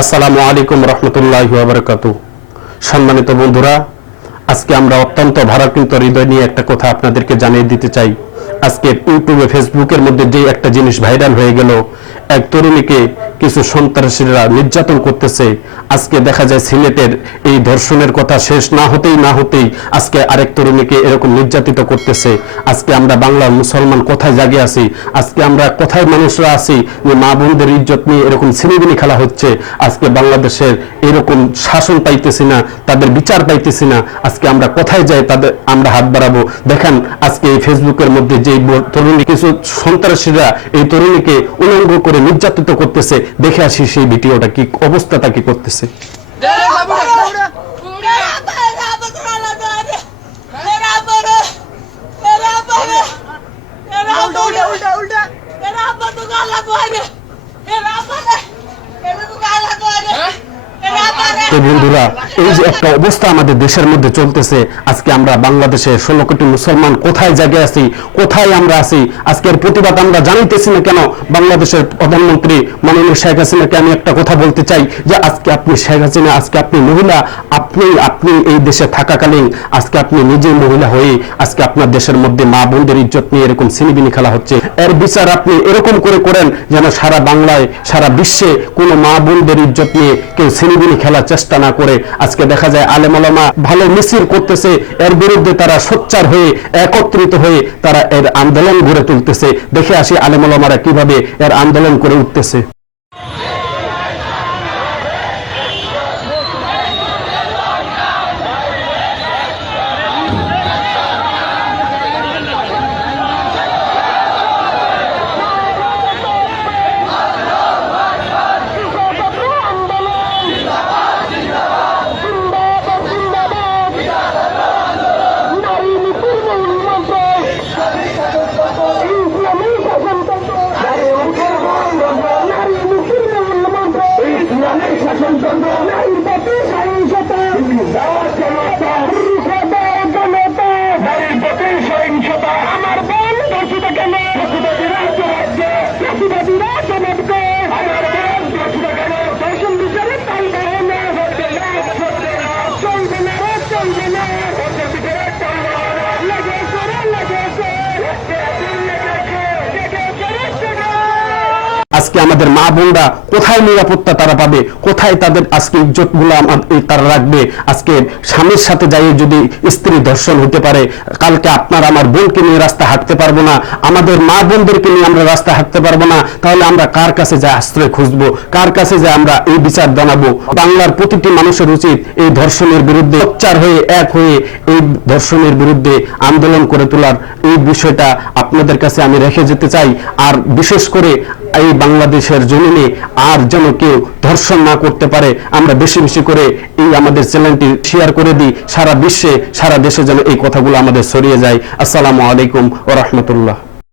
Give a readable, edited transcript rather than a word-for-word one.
আসসালামু আলাইকুম রহমতুল্লাহি ওয়া বারাকাতুহু। সম্মানিত বন্ধুরা, আজকে আমরা অত্যন্ত ভারাক্রান্ত হৃদয় নিয়ে একটা কথা আপনাদেরকে জানিয়ে দিতে চাই। আজকে ইউটিউবে ফেসবুকের মধ্যে যে একটা জিনিস ভাইরাল হয়ে গেল, এক তরুণীকে কিছু সন্ত্রাসীরা নির্যাতন করতেছে। আজকে দেখা যায় সিলেটের এই ধর্ষণের কথা শেষ না হতেই আজকে আরেক তরুণীকে এরকম নির্যাতিত করতেছে। আজকে আমরা বাংলার মুসলমান কোথায় জাগে আছি? আজকে আমরা কোথায় মানুষরা আছি যে মা বোনদের ইজ্জত নিয়ে এরকম ছিনিমিনি খেলা হচ্ছে? আজকে বাংলাদেশের এরকম শাসন পাইতেছি না, তাদের বিচার পাইতেছি না। আজকে আমরা কোথায় যাই তাদের আমরা হাত বাড়াবো? দেখেন আজকে এই ফেসবুকের মধ্যে যে তরুণী, কিছু সন্ত্রাসীরা এই তরুণীকে উলঙ্গ করে নির্যাতিত করতেছে। দেখে আসি সেই ভিডিওটা কি অবস্থাটা কি করতেছে। বন্ধুরা, এই যে একটা অবস্থা আমাদের দেশের মধ্যে চলতেছে, আজকে আমরা বাংলাদেশে 16 কোটি মুসলমান কোথায় জায়গায় আছি, কোথায় আমরা আছি? আজকের প্রতিবাদ আমরা জানাইতেছি না কেন? বাংলাদেশের প্রধানমন্ত্রী মাননীয় শেখ হাসিনাকে আমি একটা কথা বলতে চাই যে আজকে আপনি শেখ হাসিনা, আজকে আপনি মহিলা, আপনি এই দেশে থাকাকালীন আজকে আপনি নিজে মহিলা হয়ে আজকে আপনার দেশের মধ্যে মা বোনদের ইজ্জত নিয়ে এরকম ছিনিবিনি খেলা হচ্ছে। এর বিচার আপনি এরকম করে করেন যেন সারা বাংলায়, সারা বিশ্বে কোনো মা বোনদের ইজ্জত নিয়ে কেউ ছিনিবিনি খেলার চেষ্টা না করে। আজকে দেখা যায় আলেম ওলামা ভালো মিছিল করতেছে, এর বিরুদ্ধে তারা সোচ্চার হয়ে একত্রিত হয়ে তারা এর আন্দোলন গড়ে তুলতেছে। দেখে আসি আলেম ওলামারা কিভাবে এর আন্দোলন করে উঠতেছে। আজকে আমাদের মা বোনরা কোথায় নিরাপত্তা তারা পাবে? কোথায় তাদের আজকে ইজ্জত গুলো তারা রাখবে? আজকে স্বামীর সাথে যাই যদি স্ত্রী ধর্ষণ হতে পারে, কালকে আপনার আমার বোনকে নিয়ে রাস্তা হাঁটতে পারবো না, আমাদের মা বোনদেরকে নিয়ে আমরা রাস্তা হাঁটতে পারবো না, তাহলে আমরা কার কাছে যা আশ্রয় খুঁজবো? কার কাছে যা আমরা এই বিচার জানাবো? বাংলার প্রতিটি মানুষের উচিত এই ধর্ষণের বিরুদ্ধে সোচ্চার হয়ে এক হয়ে এই ধর্ষণের বিরুদ্ধে আন্দোলন করে তোলার এই বিষয়টা আপনাদের কাছে আমি রেখে যেতে চাই। আর বিশেষ করে এই বাংলাদেশের জমিনে আর যেন কেউ ধর্ষণ না করতে পারে, আমরা বেশি বেশি করে এই আমাদের চ্যানেলটি শেয়ার করে দিই, সারা বিশ্বে সারা দেশে যেন এই কথাগুলো আমাদের ছড়িয়ে যায়। আসসালামু আলাইকুম ওয়া রাহমাতুল্লাহ।